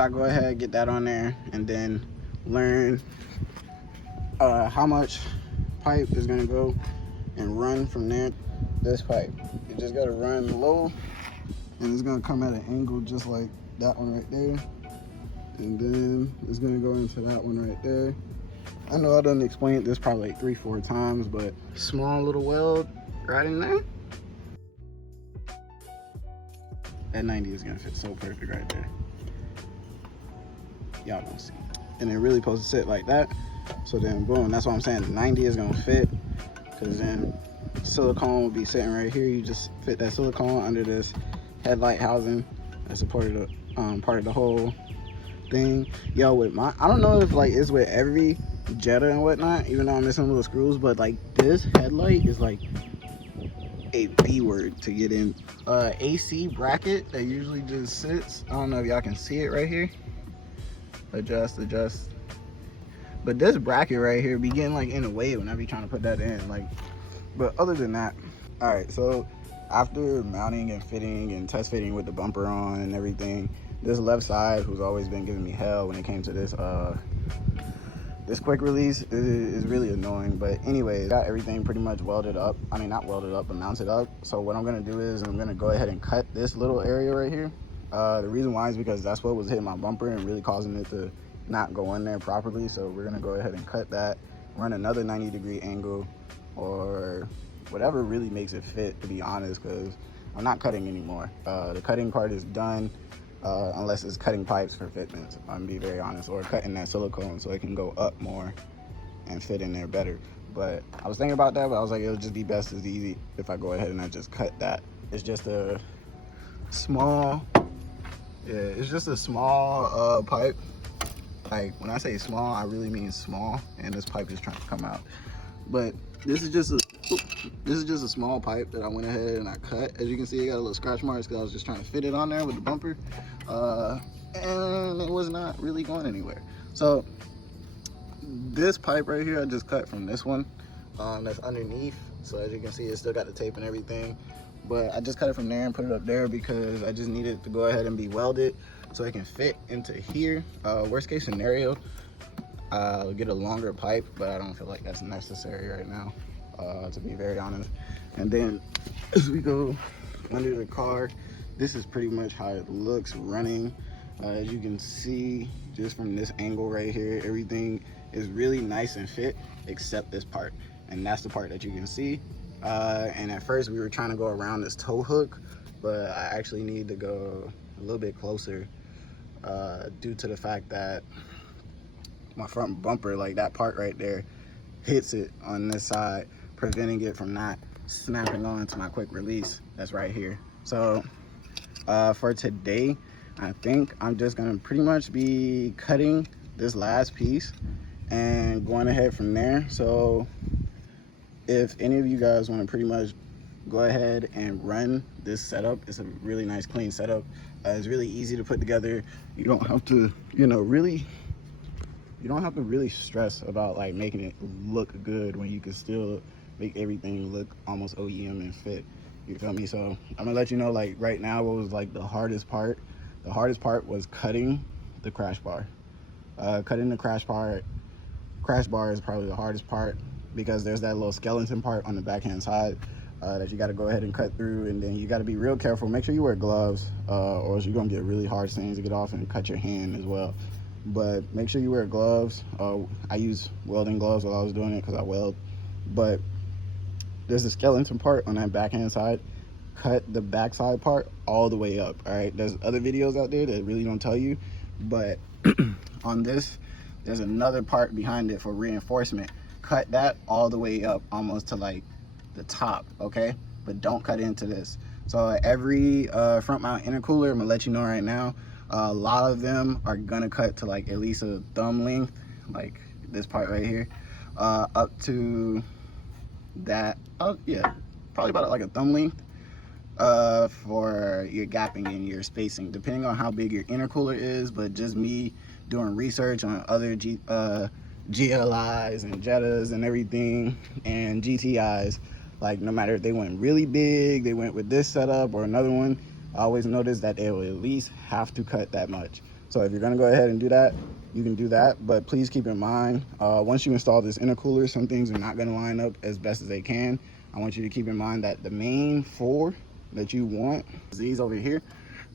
I go ahead, get that on there, and then learn how much pipe is gonna go and run from there. This pipe, you just gotta run low, and it's gonna come at an angle just like that one right there, and then it's gonna go into that one right there. I know I done explained this probably like 3-4 times, but small little weld right in there. That 90 is gonna fit so perfect right there. Y'all gonna see. And then really supposed to sit like that. So then boom, that's what I'm saying. The 90 is gonna fit, because then silicone will be sitting right here. You just fit that silicone under this headlight housing. That's a part of the whole thing. Yo, with my, I don't know if like it's with every Jetta and whatnot, even though I'm missing little screws, but like this headlight is like a B word to get in. AC bracket that usually just sits. I don't know if y'all can see it right here. Adjust. But this bracket right here be getting like in the way when I be trying to put that in. Like, but other than that, all right. So after mounting and fitting and test fitting with the bumper on and everything, this left side, who's always been giving me hell when it came to this this quick release, is really annoying. But anyways, got everything pretty much welded up. I mean, not welded up, but mounted up. So what I'm gonna do is I'm gonna go ahead and cut this little area right here. The reason why is because that's what was hitting my bumper and really causing it to not go in there properly. So we're gonna go ahead and cut that, run another 90-degree angle or whatever really makes it fit, to be honest, because I'm not cutting anymore. The cutting part is done, unless it's cutting pipes for fitments, I'm gonna be very honest, or cutting that silicone so it can go up more and fit in there better. But I was thinking about that, but I was like, it'll just be best as easy if I go ahead and I just cut that. It's just a small, it's just a small pipe. Like when I say small, I really mean small, and this pipe is trying to come out. But this is just a small pipe that I went ahead and I cut. As you can see, it got a little scratch marks because I was just trying to fit it on there with the bumper, and it was not really going anywhere. So this pipe right here, I just cut from this one that's underneath. So as you can see, it still got the tape and everything. But I just cut it from there and put it up there because I just needed to go ahead and be welded so it can fit into here. Worst case scenario, I'll get a longer pipe, but I don't feel like that's necessary right now, to be very honest. And then as we go under the car, this is pretty much how it looks running. As you can see, just from this angle right here, everything is really nice and fit except this part. And that's the part that you can see. And at first we were trying to go around this tow hook, but I actually need to go a little bit closer due to the fact that my front bumper, like that part right there, hits it on this side, preventing it from not snapping on to my quick release that's right here. So for today, I think I'm just gonna pretty much be cutting this last piece and going ahead from there. So if any of you guys want to pretty much go ahead and run this setup, it's a really nice clean setup. It's really easy to put together. You don't have to, you don't have to really stress about like making it look good when you can still make everything look almost OEM and fit. You feel me? So I'm gonna let you know, like right now, what was like the hardest part. The hardest part was cutting the crash bar. Cutting the crash bar is probably the hardest part, because there's that little skeleton part on the backhand side that you got to go ahead and cut through, and then you got to be real careful. Make sure you wear gloves, or else you're gonna get really hard stains to get off and cut your hand as well. But make sure you wear gloves. I use welding gloves while I was doing it because I weld. But there's a skeleton part on that backhand side. Cut the backside part all the way up. All right, there's other videos out there that really don't tell you, but on this, there's another part behind it for reinforcement. Cut that all the way up, almost to like the top, okay? But don't cut into this. So every front mount intercooler, I'm gonna let you know right now, a lot of them are gonna cut to like at least a thumb length, like this part right here, up to that, yeah, probably about like a thumb length, for your gapping and your spacing, depending on how big your intercooler is. But just me doing research on other GLIs and Jettas and everything, and GTIs, like no matter if they went really big, they went with this setup or another one, I always notice that they will at least have to cut that much. So if you're gonna go ahead and do that, you can do that, but please keep in mind, once you install this intercooler, some things are not gonna line up as best as they can. I want you to keep in mind that the main 4 that you want is these over here,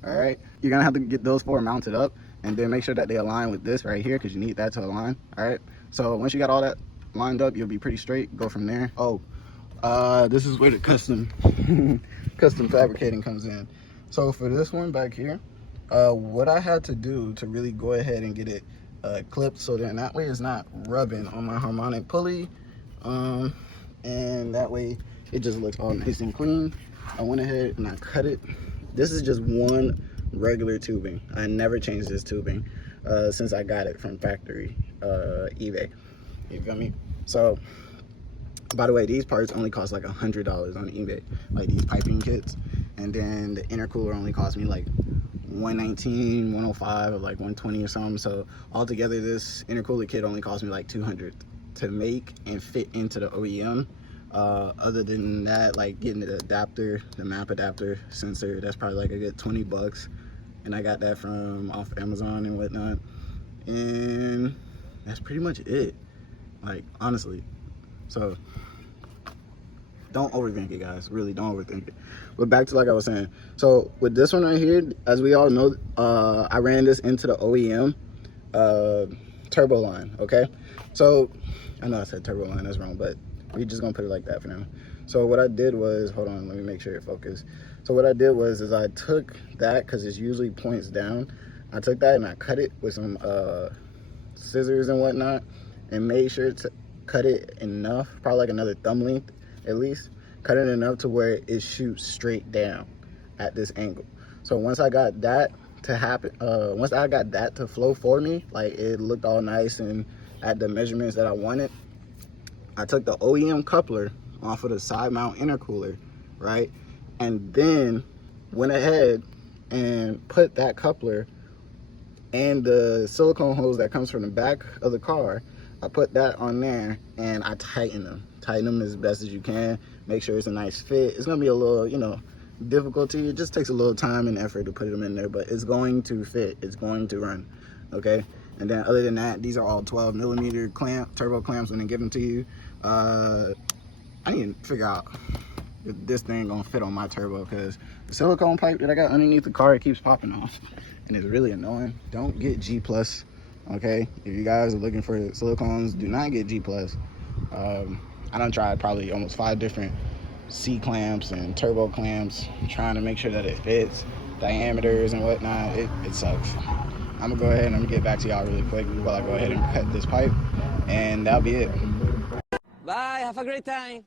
all right? You're gonna have to get those 4 mounted up and then make sure that they align with this right here because you need that to align, all right? So once you got all that lined up, you'll be pretty straight, go from there. Oh, this is where the custom fabricating comes in. So for this one back here, what I had to do to really go ahead and get it clipped so then that way it's not rubbing on my harmonic pulley, and that way it just looks all nice and clean. I went ahead and I cut it. This is just one regular tubing. I never changed this tubing since I got it from factory eBay. You feel me? So by the way, these parts only cost like $100 on eBay, like these piping kits, and then the intercooler only cost me like $119, $105, or like $120 or something. So altogether, this intercooler kit only cost me like $200 to make and fit into the OEM. Other than that, like getting the adapter, the map adapter sensor, that's probably like a good 20 bucks. And I got that from off Amazon and whatnot. And that's pretty much it, like honestly. So don't overthink it, guys. Really, don't overthink it. But back to like I was saying. So with this one right here, as we all know, I ran this into the OEM turbo line, okay? So I know I said turbo line, that's wrong, but we're just gonna put it like that for now. So what I did was, hold on, let me make sure it focused. So what I did was is I took that, because it usually points down. I took that and I cut it with some scissors and whatnot, and made sure to cut it enough, probably like another thumb length at least, cut it enough to where it shoots straight down at this angle. So once I got that to happen, once I got that to flow for me, like it looked all nice and at the measurements that I wanted, I took the OEM coupler off of the side mount intercooler, right? And then went ahead and put that coupler and the silicone hose that comes from the back of the car, I put that on there and I tighten them as best as you can. Make sure it's a nice fit. It's gonna be a little, you know, difficulty. It just takes a little time and effort to put them in there, but it's going to fit. It's going to run, okay? And then other than that, these are all 12mm turbo clamps when they give them to you. I need to figure out if this thing gonna fit on my turbo, because the silicone pipe that I got underneath the car, it keeps popping off and it's really annoying. Don't get G+. Okay, if you guys are looking for silicones, do not get G+. I done tried probably almost 5 different C-clamps and turbo clamps, trying to make sure that it fits, diameters and whatnot. It sucks. I'm gonna go ahead and I'm gonna get back to y'all really quick while I go ahead and cut this pipe, and that'll be it. Bye, have a great time.